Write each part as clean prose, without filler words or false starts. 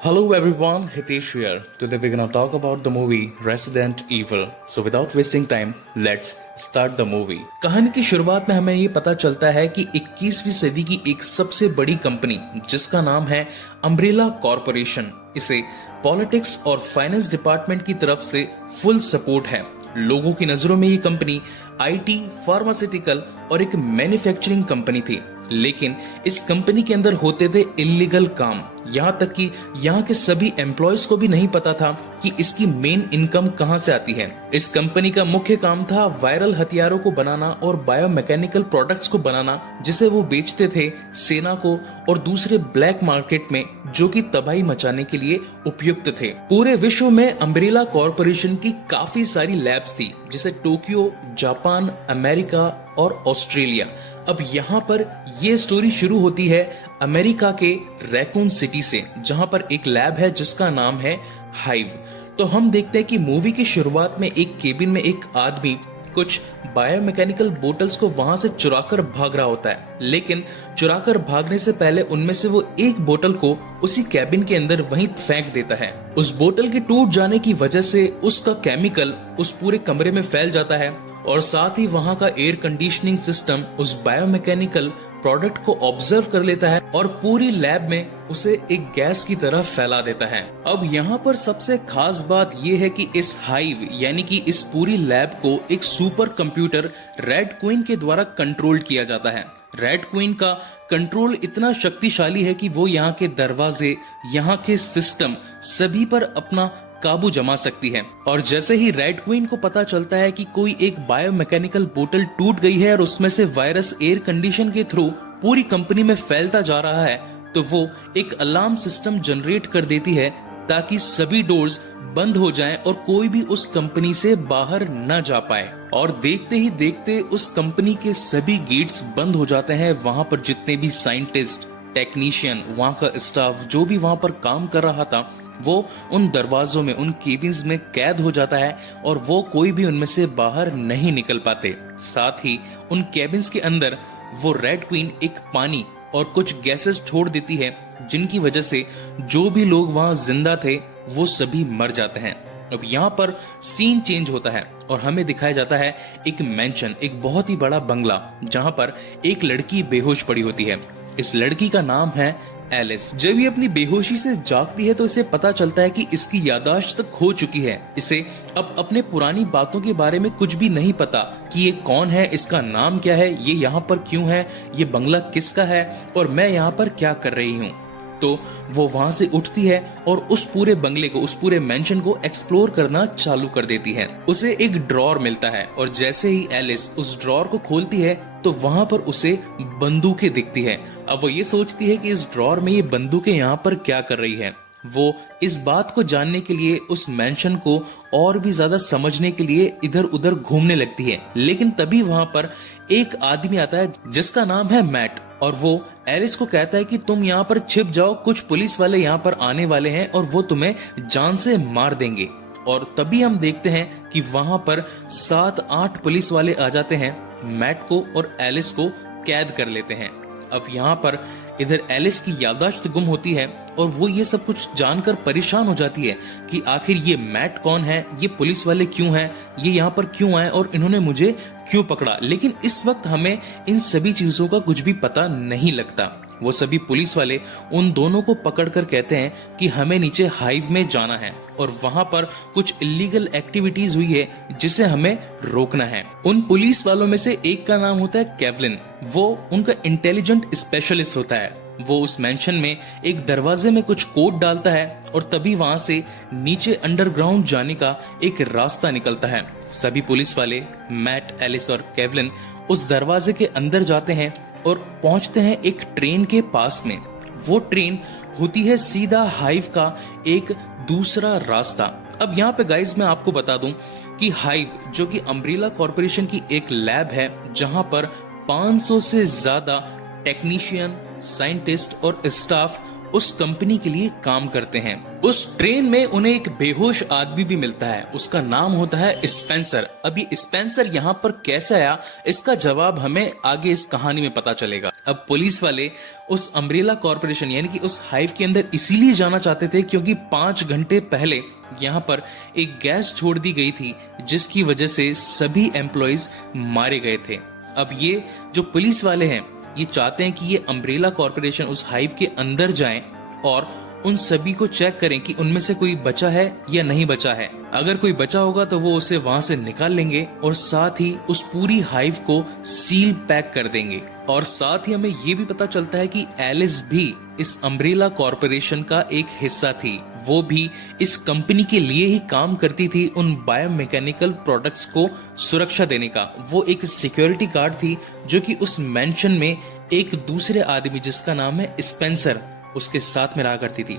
Hello everyone, Hitesh here. Today we're gonna talk about the movie Resident Evil. So without wasting time, let's start the movie. कहानी की शुरुआत में हमें ये पता चलता है कि 21वीं सदी की एक सबसे बड़ी कंपनी जिसका नाम है अम्ब्रेला कॉरपोरेशन, इसे पॉलिटिक्स और फाइनेंस डिपार्टमेंट की तरफ से फुल सपोर्ट है। लोगों की नजरों में ये कंपनी आईटी, फार्मास्यूटिकल और एक मैन्युफैक्चरिंग कंपनी थी, लेकिन इस कंपनी के अंदर होते थे इलीगल काम। यहाँ तक कि यहाँ के सभी एम्प्लॉयज को भी नहीं पता था कि इसकी मेन इनकम कहाँ से आती है। इस कंपनी का मुख्य काम था वायरल हथियारों को बनाना और बायोमैकेनिकल प्रोडक्ट्स को बनाना, जिसे वो बेचते थे सेना को और दूसरे ब्लैक मार्केट में, जो कि तबाही मचाने के लिए उपयुक्त थे। पूरे विश्व में अम्ब्रेला कॉरपोरेशन की काफी सारी लैब्स थी, जिसे टोक्यो, जापान, अमेरिका और ऑस्ट्रेलिया। अब यहाँ पर ये स्टोरी शुरू होती है अमेरिका के रैकून सिटी से, जहाँ पर एक लैब है जिसका नाम है हाइव। तो हम देखते हैं कि मूवी की शुरुआत में एक केबिन में एक आदमी कुछ बायोमैकेनिकल बोतल्स को वहां से चुराकर भाग रहा होता है, लेकिन चुराकर भागने से पहले उनमें से वो एक बोतल को उसी कैबिन के अंदर वहीं फेंक देता है। उस बोतल के टूट जाने की वजह से उसका केमिकल उस पूरे कमरे में फैल जाता है और साथ ही वहां का एयर कंडीशनिंग सिस्टम उस बायोमैकेनिकल प्रोडक्ट को ऑब्जर्व कर लेता है और पूरी लैब में उसे एक गैस की तरह फैला देता है। अब यहाँ पर सबसे खास बात यह है कि इस हाइव यानी कि इस पूरी लैब को एक सुपर कंप्यूटर रेड क्वीन के द्वारा कंट्रोल किया जाता है। रेड क्वीन का कंट्रोल इतना शक्तिशाली है कि वो यहाँ के दरवाजे, यहाँ के सिस्टम सभी पर अपना काबू जमा सकती है। और जैसे ही रेड क्वीन को पता चलता है कि कोई एक बायोमैकेनिकल बोतल टूट गई है और उसमें से वायरस एयर कंडीशन के थ्रू पूरी कंपनी में फैलता जा रहा है, तो वो एक अलार्म सिस्टम जनरेट कर देती है ताकि सभी डोर्स बंद हो जाएं और कोई भी उस कंपनी से बाहर न जा पाए। और देखते ही देखते उस कंपनी के सभी गेट्स बंद हो जाते हैं। वहां पर जितने भी साइंटिस्ट, टेक्नीशियन, वहां का स्टाफ जो भी वहां पर काम कर रहा था, वो उन दरवाजों में, उन केबिन्स में कैद हो जाता है और वो कोई भी उनमें से बाहर नहीं निकल पाते। साथ ही उन केबिन्स के अंदर वो रेड क्वीन एक पानी और कुछ गैसेस छोड़ देती है, जिनकी वजह से जो भी लोग वहां जिंदा थे वो सभी मर जाते हैं। अब यहाँ पर सीन चेंज होता है और हमें दिखाया जाता है एक मैंशन, एक बहुत ही बड़ा बंगला, जहां पर एक लड़की बेहोश पड़ी होती है। इस लड़की का नाम है एलिस। जब ये अपनी बेहोशी से जागती है तो इसे पता चलता है कि इसकी याददाश्त खो चुकी है। इसे अब अपने पुरानी बातों के बारे में कुछ भी नहीं पता कि ये कौन है, इसका नाम क्या है, ये यहाँ पर क्यों है, ये बंगला किसका है और मैं यहाँ पर क्या कर रही हूँ। तो वो वहां से उठती है और उस पूरे बंगले को, उस पूरे मेंशन को एक्सप्लोर करना चालू कर देती है। उसे एक ड्रॉर मिलता है और जैसे ही एलिस उस ड्रॉर को खोलती है तो वहां पर उसे बंदूकें दिखती है। अब वो ये सोचती है कि इस ड्रॉर में ये बंदूकें यहाँ पर क्या कर रही है। वो इस बात को जानने के लिए उस मेंशन को और भी ज्यादा समझने के लिए इधर उधर घूमने लगती है, लेकिन तभी वहां पर एक आदमी आता है जिसका नाम है मैट, और वो एलिस को कहता है कि तुम यहाँ पर छिप जाओ, कुछ पुलिस वाले यहाँ पर आने वाले हैं और वो तुम्हें जान से मार देंगे। और तभी हम देखते हैं कि वहां पर 7-8 पुलिस वाले आ जाते हैं, मैट को और एलिस को कैद कर लेते हैं। अब यहाँ पर इधर एलिस की याददाश्त गुम होती है और वो ये सब कुछ जानकर परेशान हो जाती है कि आखिर ये मैट कौन है, ये पुलिस वाले क्यों हैं, ये यहाँ पर क्यों आए और इन्होंने मुझे क्यों पकड़ा। लेकिन इस वक्त हमें इन सभी चीजों का कुछ भी पता नहीं लगता। वो सभी पुलिस वाले उन दोनों को पकड़कर कहते हैं कि हमें नीचे हाइव में जाना है और वहां पर कुछ इलीगल एक्टिविटीज हुई है जिसे हमें रोकना है। उन पुलिस वालों में से एक का नाम होता है केवलिन। वो उनका इंटेलिजेंट स्पेशलिस्ट होता है। वो उस मेंशन में एक दरवाजे में कुछ कोड डालता है और तभी वहां से नीचे अंडरग्राउंड जाने का एक रास्ता निकलता है। सभी पुलिस वाले, मैट, एलिस और केवलिन उस दरवाजे के अंदर जाते हैं और पहुंचते हैं एक ट्रेन के पास में। वो ट्रेन होती है सीधा हाइव का एक दूसरा रास्ता। अब यहाँ पे गाइज मैं आपको बता दूं कि हाइव, जो कि अम्ब्रेला कॉरपोरेशन की एक लैब है, जहां पर 500 से ज्यादा टेक्नीशियन, साइंटिस्ट और स्टाफ उस कंपनी के लिए काम करते हैं। उस ट्रेन में उन्हें एक बेहोश आदमी भी मिलता है, उसका नाम होता है स्पेंसर। अभी स्पेंसर यहाँ पर कैसे आया, इसका जवाब हमें आगे इस कहानी में पता चलेगा। अब पुलिस वाले उस अम्ब्रेला कॉर्पोरेशन यानी कि उस हाइव के अंदर इसीलिए जाना चाहते थे क्योंकि 5 घंटे पहले यहाँ पर एक गैस छोड़ दी गई थी जिसकी वजह से सभी एम्प्लॉइज मारे गए थे। अब ये जो पुलिस वाले हैं ये चाहते हैं कि ये अम्ब्रेला कॉर्पोरेशन उस हाइव के अंदर जाएं और उन सभी को चेक करें कि उनमें से कोई बचा है या नहीं बचा है। अगर कोई बचा होगा तो वो उसे वहां से निकाल लेंगे और साथ ही उस पूरी हाइव को सील पैक कर देंगे। और साथ ही हमें ये भी पता चलता है कि एलिस भी इस अम्ब्रेला कॉर्पोरेशन का एक हिस्सा थी। वो भी इस कंपनी के लिए ही काम करती थी, उन बायोमैकेनिकल प्रोडक्ट्स को सुरक्षा देने का। वो एक सिक्योरिटी गार्ड थी जो कि उस मेंशन में एक दूसरे आदमी जिसका नाम है स्पेंसर उसके साथ में रहा करती थी।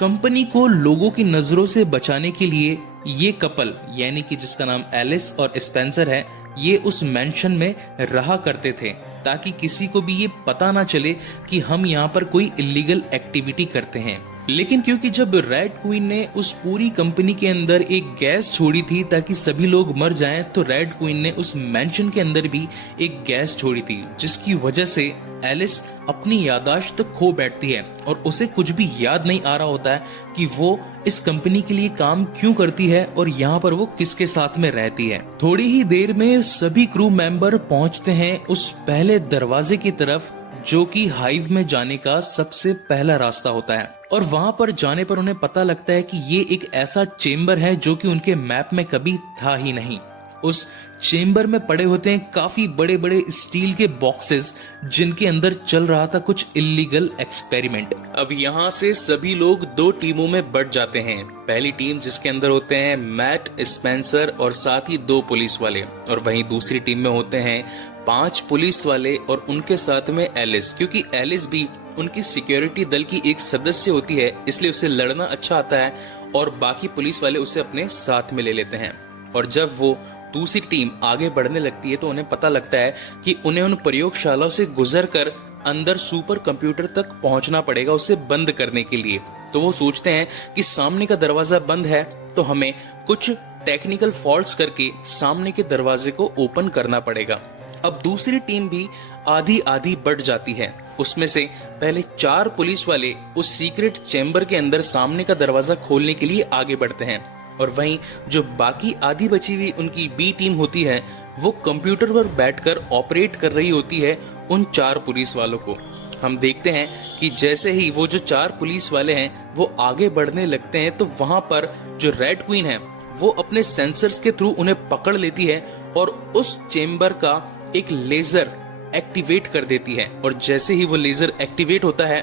कंपनी को लोगों की नजरों से बचाने के लिए ये कपल यानी कि जिसका नाम एलिस और स्पेंसर है ये उस मेंशन में रहा करते थे ताकि किसी को भी ये पता ना चले कि हम यहाँ पर कोई इलीगल एक्टिविटी करते हैं। लेकिन क्योंकि जब रेड क्वीन ने उस पूरी कंपनी के अंदर एक गैस छोड़ी थी ताकि सभी लोग मर जाएं, तो रेड क्वीन ने उस मेंशन के अंदर भी एक गैस छोड़ी थी जिसकी वजह से एलिस अपनी याददाश्त तो खो बैठती है और उसे कुछ भी याद नहीं आ रहा होता है कि वो इस कंपनी के लिए काम क्यों करती है और यहाँ पर वो किसके साथ में रहती है। थोड़ी ही देर में सभी क्रू मेंबर पहुंचते हैं उस पहले दरवाजे की तरफ जो कि हाइव में जाने का सबसे पहला रास्ता होता है। और वहां पर जाने पर उन्हें पता लगता है कि ये एक ऐसा चेम्बर है जो कि उनके मैप में कभी था ही नहीं। उस चेम्बर में पड़े होते हैं काफी बड़े बड़े स्टील के बॉक्सेस जिनके अंदर चल रहा था कुछ इलीगल एक्सपेरिमेंट। अब यहाँ से सभी लोग 2 टीमों में बट जाते हैं। पहली टीम जिसके अंदर होते हैं मैट, स्पेंसर और साथ ही 2 पुलिस वाले, और वहीं दूसरी टीम में होते हैं 5 पुलिस वाले और उनके साथ में एलिस। क्योंकि एलिस भी उनकी सिक्योरिटी दल की एक सदस्य होती है इसलिए उसे लड़ना अच्छा आता है और बाकी पुलिस वाले उसे अपने साथ में ले लेते हैं। और जब वो दूसरी टीम आगे बढ़ने लगती है तो उन्हें पता लगता है कि उन्हें उन प्रयोगशालाओं से गुजरकर अंदर सुपर कंप्यूटर तक पहुंचना पड़ेगा उसे बंद करने के लिए। तो वो सोचते हैं कि सामने का दरवाजा बंद है तो हमें कुछ टेक्निकल फॉल्ट्स करके सामने के दरवाजे को ओपन करना पड़ेगा। अब दूसरी टीम भी आधी आधी बढ़ जाती है। उसमें से पहले 4 पुलिस वाले उस सीक्रेट चेम्बर के अंदर सामने का दरवाजा खोलने के लिए आगे बढ़ते हैं और वहीं जो बाकी आधी बची हुई उनकी बी टीम होती है वो कंप्यूटर पर बैठकर ऑपरेट कर रही होती है उन 4 पुलिस वालों को। हम देखते हैं कि जैसे ही वो जो 4 पुलिस वाले हैं वो आगे बढ़ने लगते हैं तो वहां पर जो रेड क्वीन है वो अपने सेंसर्स के थ्रू उन्हें पकड़ लेती है और उस चेम्बर का एक लेजर एक्टिवेट कर देती है। और जैसे ही वो लेजर एक्टिवेट होता है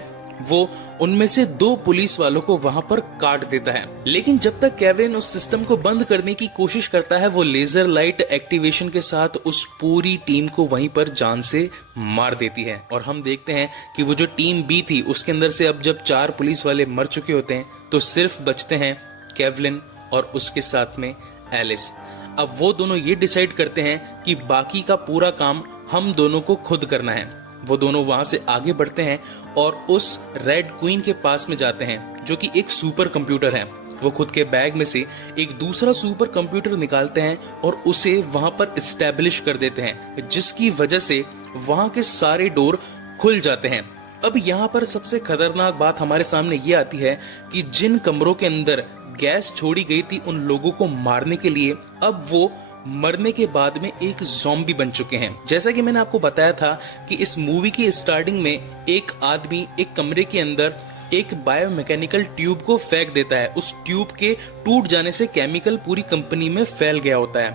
वो उनमें से 2 पुलिस वालों को वहां पर काट देता है। लेकिन जब तक केविन उस सिस्टम को बंद करने की कोशिश करता है वो लेजर लाइट एक्टिवेशन के साथ उस पूरी टीम को वहीं पर जान से मार देती है। और हम देखते हैं कि वो जो टीम बी थी उसके अंदर से अब जब 4 पुलिस वाले मर चुके होते हैं तो सिर्फ बचते हैं केवलिन और उसके साथ में एलिस। अब वो दोनों ये डिसाइड करते हैं कि बाकी का पूरा काम हम दोनों को खुद करना है। वो दोनों वहां से आगे बढ़ते हैं और उस रेड क्वीन के पास में जाते हैं जो कि एक सुपर कंप्यूटर है। वो खुद के बैग में से एक दूसरा सुपर कंप्यूटर निकालते हैं और उसे वहां पर एस्टेब्लिश कर देते हैं जिसकी वजह से वहां के सारे डोर खुल जाते हैं। अब यहाँ पर सबसे खतरनाक बात हमारे सामने ये आती है कि जिन कमरों के अंदर गैस छोड़ी गई थी उन लोगों को मारने के लिए अब वो मरने के बाद में एक ज़ॉम्बी बन चुके हैं। जैसा कि मैंने आपको बताया था कि इस मूवी की स्टार्टिंग में एक आदमी एक कमरे के अंदर एक बायोमैकेनिकल ट्यूब को फेंक देता है। उस ट्यूब के टूट जाने से केमिकल पूरी कंपनी में फैल गया होता है।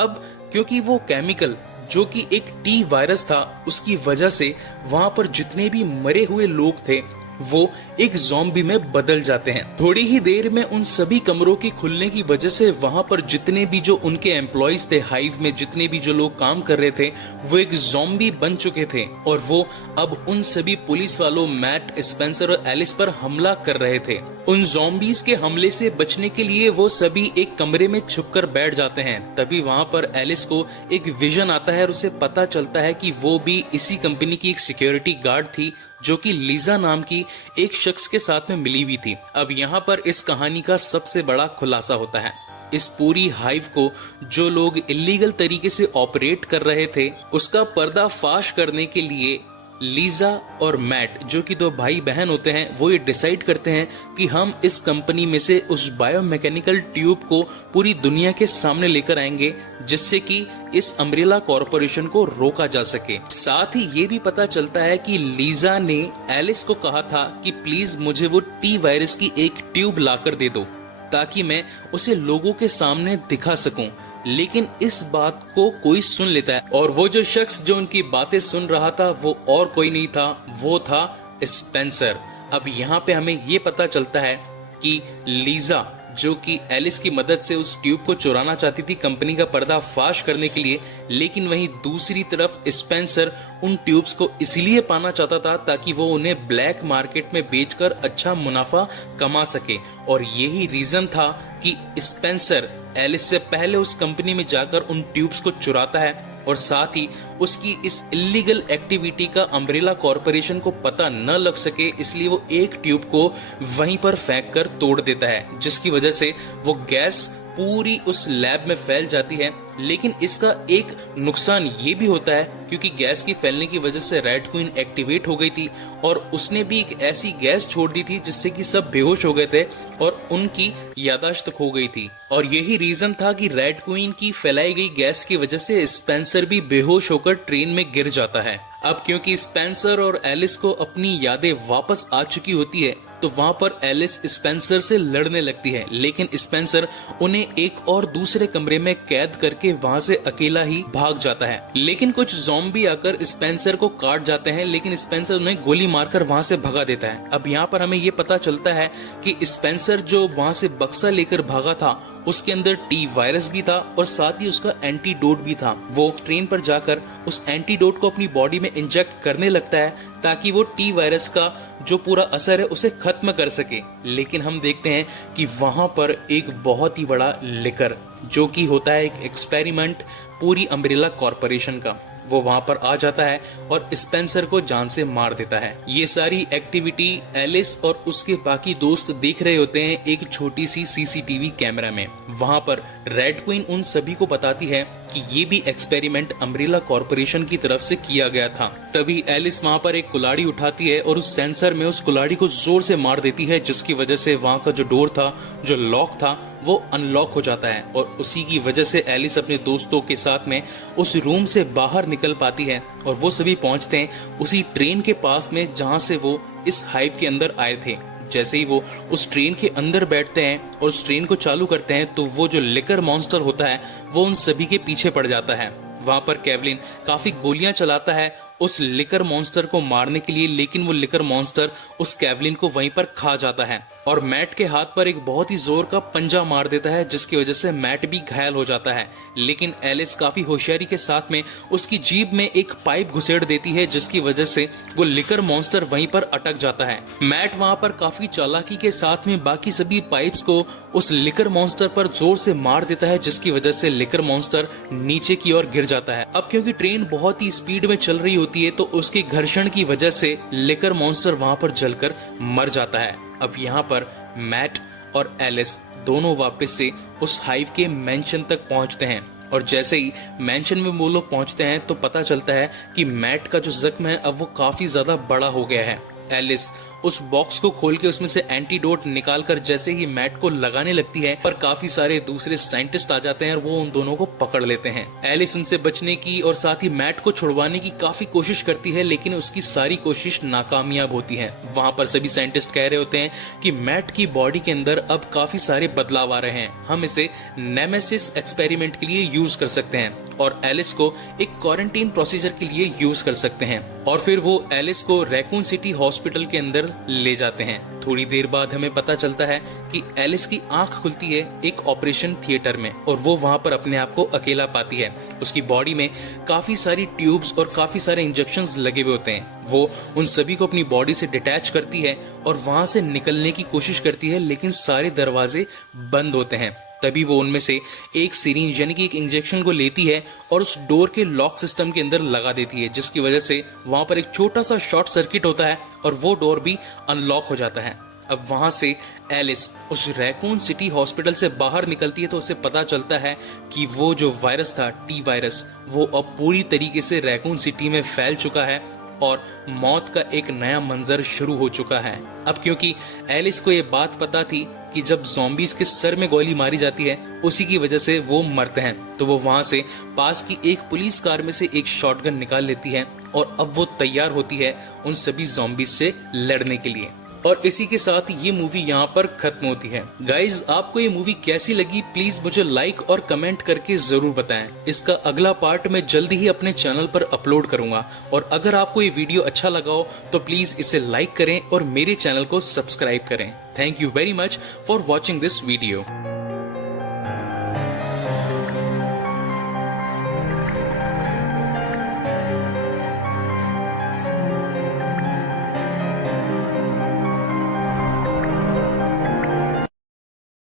अब क्योंकि वो केमिकल जो कि एक टी वायरस था उसकी वजह से वहां पर जितने भी मरे हुए लोग थे वो एक ज़ॉम्बी में बदल जाते हैं। थोड़ी ही देर में उन सभी कमरों के खुलने की वजह से वहां पर जितने भी जो उनके एम्प्लॉइज थे हाइव में जितने भी जो लोग काम कर रहे थे वो एक ज़ॉम्बी बन चुके थे और वो अब उन सभी पुलिस वालों मैट, स्पेंसर और एलिस पर हमला कर रहे थे। उन ज़ॉम्बीज के हमले से बचने के लिए वो सभी एक कमरे में छुपकर बैठ जाते हैं। तभी वहाँ पर एलिस को एक विजन आता है और उसे पता चलता है कि वो भी इसी कंपनी की एक सिक्योरिटी गार्ड थी जो कि लीजा नाम की एक शख्स के साथ में मिली हुई थी। अब यहाँ पर इस कहानी का सबसे बड़ा खुलासा होता है। इस पूरी हाइव को जो लोग इलीगल तरीके से ऑपरेट कर रहे थे उसका पर्दाफाश करने के लिए लीजा और मैट, जो कि दो भाई बहन होते हैं, वो ये डिसाइड करते हैं कि हम इस कंपनी में से उस बायोमैकेनिकल ट्यूब को पूरी दुनिया के सामने लेकर आएंगे जिससे कि इस अम्ब्रेला कॉरपोरेशन को रोका जा सके। साथ ही ये भी पता चलता है कि लीजा ने एलिस को कहा था कि प्लीज मुझे वो टी वायरस की एक ट्यूब लाकर दे दो ताकि मैं उसे लोगों के सामने दिखा सकूं। लेकिन इस बात को कोई सुन लेता है और वो जो शख्स जो उनकी बातें सुन रहा था वो और कोई नहीं था, वो था स्पेंसर। अब यहाँ पे हमें ये पता चलता है कि लीजा जो कि एलिस की मदद से उस ट्यूब को चुराना चाहती थी कंपनी का पर्दाफाश करने के लिए, लेकिन वहीं दूसरी तरफ स्पेंसर उन ट्यूब्स को इसलिए पाना चाहता था ताकि वो उन्हें ब्लैक मार्केट में बेचकर अच्छा मुनाफा कमा सके। और यही रीजन था कि स्पेंसर एलिस से पहले उस कंपनी में जाकर उन ट्यूब्स को चुराता है और साथ ही उसकी इस इलीगल एक्टिविटी का अम्ब्रेला कॉरपोरेशन को पता न लग सके, इसलिए वो एक ट्यूब को वहीं पर फेंक कर तोड़ देता है, जिसकी वजह से वो गैस पूरी उस लैब में फैल जाती है। लेकिन इसका एक नुकसान ये भी होता है क्योंकि गैस की फैलने की वजह से रेड क्वीन एक्टिवेट हो गई थी और उसने भी एक ऐसी गैस छोड़ दी थी जिससे कि सब बेहोश हो गए थे और उनकी याददाश्त खो गई थी। और यही रीजन था कि रेड क्वीन की फैलाई गई गैस की वजह से स्पेंसर भी बेहोश होकर ट्रेन में गिर जाता है। अब क्योंकि स्पेंसर और एलिस को अपनी यादें वापस आ चुकी होती है तो वहाँ पर एलिस स्पेंसर से लड़ने लगती है, लेकिन स्पेंसर उन्हें एक और दूसरे कमरे में कैद करके वहाँ से अकेला ही भाग जाता है। लेकिन कुछ ज़ॉम्बी आकर स्पेंसर को काट जाते हैं, लेकिन स्पेंसर उन्हें गोली मारकर वहाँ से भगा देता है। अब यहाँ पर हमें ये पता चलता है कि स्पेंसर जो वहाँ से बक्सा लेकर भागा था उसके अंदर टी वायरस भी था और साथ ही उसका एंटीडोट भी था। वो ट्रेन पर जाकर उस एंटीडोट को अपनी बॉडी में इंजेक्ट करने लगता है ताकि वो टी वायरस का जो पूरा असर है उसे खत्म कर सके। लेकिन हम देखते हैं कि वहां पर एक बहुत ही बड़ा लिकर जो कि होता है एक एक्सपेरिमेंट पूरी अम्ब्रेला कॉरपोरेशन का, वो वहां पर आ जाता है और स्पेंसर को जान से मार देता है। ये सारी एक्टिविटी एलिस और उसके बाकी दोस्त देख रहे होते हैं एक छोटी सी सीसीटीवी कैमरा में। वहां पर रेड क्वीन उन सभी को बताती है कि ये भी एक्सपेरिमेंट अम्ब्रेला कॉरपोरेशन की तरफ से किया गया था। तभी एलिस वहां पर एक कुल्हाड़ी उठाती है और उस सेंसर में उस कुल्हाड़ी को जोर से मार देती है, जिसकी वजह से वहां का जो डोर था, जो लॉक था, वो अनलॉक हो जाता है और उसी की वजह से एलिस अपने दोस्तों के साथ में उस रूम से बाहर निकल पाती है और वो सभी पहुंचते हैं उसी ट्रेन के पास में जहां से वो इस हाइव के अंदर आए थे। जैसे ही वो उस ट्रेन के अंदर बैठते हैं और उस ट्रेन को चालू करते हैं तो वो जो लिकर मॉन्स्टर होता है वो उन सभी के पीछे पड़ जाता है। वहां पर केवलिन काफी गोलियां चलाता है उस लिकर मॉन्स्टर को मारने के लिए, लेकिन वो लिकर मॉन्स्टर उस केवलिन को वहीं पर खा जाता है और मैट के हाथ पर एक बहुत ही जोर का पंजा मार देता है, जिसकी वजह से मैट भी घायल हो जाता है। लेकिन एलिस काफी होशियारी के साथ में उसकी जीभ में एक पाइप घुसेड़ देती है, जिसकी वजह से वो लिकर मॉन्स्टर वहीं पर अटक जाता है। मैट वहां पर काफी चालाकी के साथ में बाकी सभी पाइप्स को उस लिकर मॉन्स्टर पर जोर से मार देता है, जिसकी वजह से लिकर मॉन्स्टर नीचे की ओर गिर जाता है। अब क्योंकि ट्रेन बहुत ही स्पीड में चल रही होती है तो उसके घर्षण की वजह से लिकर मॉन्स्टर वहां पर जलकर मर जाता है। अब यहाँ पर मैट और एलिस दोनों वापस से उस हाइव के मेंशन तक पहुंचते हैं और जैसे ही मेंशन में वो लोग पहुंचते हैं तो पता चलता है कि मैट का जो जख्म है अब वो काफी ज्यादा बड़ा हो गया है। एलिस उस बॉक्स को खोल के उसमें से एंटीडोट निकालकर जैसे ही मैट को लगाने लगती है पर काफी सारे दूसरे साइंटिस्ट आ जाते हैं और वो उन दोनों को पकड़ लेते हैं। एलिस उनसे बचने की और साथ ही मैट को छुड़वाने की काफी कोशिश करती है, लेकिन उसकी सारी कोशिश नाकामयाब होती है। वहां पर सभी साइंटिस्ट कह रहे होते हैं कि मैट की बॉडी के अंदर अब काफी सारे बदलाव आ रहे हैं, हम इसे नेमेसिस एक्सपेरिमेंट के लिए यूज कर सकते हैं और एलिस को एक क्वारंटीन प्रोसीजर के लिए यूज कर सकते हैं। और फिर वो एलिस को रैकून सिटी हॉस्पिटल के अंदर अंदर ले जाते हैं। थोड़ी देर बाद हमें पता चलता है कि एलिस की आंख खुलती है एक ऑपरेशन थिएटर में और वो वहां पर अपने आप को अकेला पाती है। उसकी बॉडी में काफी सारी ट्यूब्स और काफी सारे इंजेक्शंस लगे हुए होते हैं। वो उन सभी को अपनी बॉडी से डिटैच करती है और वहां से निकलने की कोशिश करती है, लेकिन सारे दरवाजे बंद होते हैं। तभी वो उनमें से एक सिरिंज यानी कि एक इंजेक्शन को लेती है और उस डोर के लॉक सिस्टम के अंदर लगा देती है, जिसकी वजह से वहां पर एक छोटा सा शॉर्ट सर्किट होता है और वो डोर भी अनलॉक हो जाता है। अब वहां से एलिस उस रैकून सिटी हॉस्पिटल से बाहर निकलती है तो उसे पता चलता है कि वो जो वायरस था, टी वायरस, वो अब पूरी तरीके से रैकून सिटी में फैल चुका है और मौत का एक नया मंजर शुरू हो चुका है। अब क्योंकि एलिस को ये बात पता थी कि जब ज़ॉम्बीज के सर में गोली मारी जाती है उसी की वजह से वो मरते हैं, तो वो वहां से पास की एक पुलिस कार में से एक शॉटगन निकाल लेती है और अब वो तैयार होती है उन सभी ज़ॉम्बीज से लड़ने के लिए। और इसी के साथ ये मूवी यहाँ पर खत्म होती है। गाइज, आपको ये मूवी कैसी लगी प्लीज मुझे लाइक और कमेंट करके जरूर बताएं। इसका अगला पार्ट मैं जल्दी ही अपने चैनल पर अपलोड करूंगा और अगर आपको ये वीडियो अच्छा लगा हो तो प्लीज इसे लाइक करें और मेरे चैनल को सब्सक्राइब करें। Thank you very much for watching this video.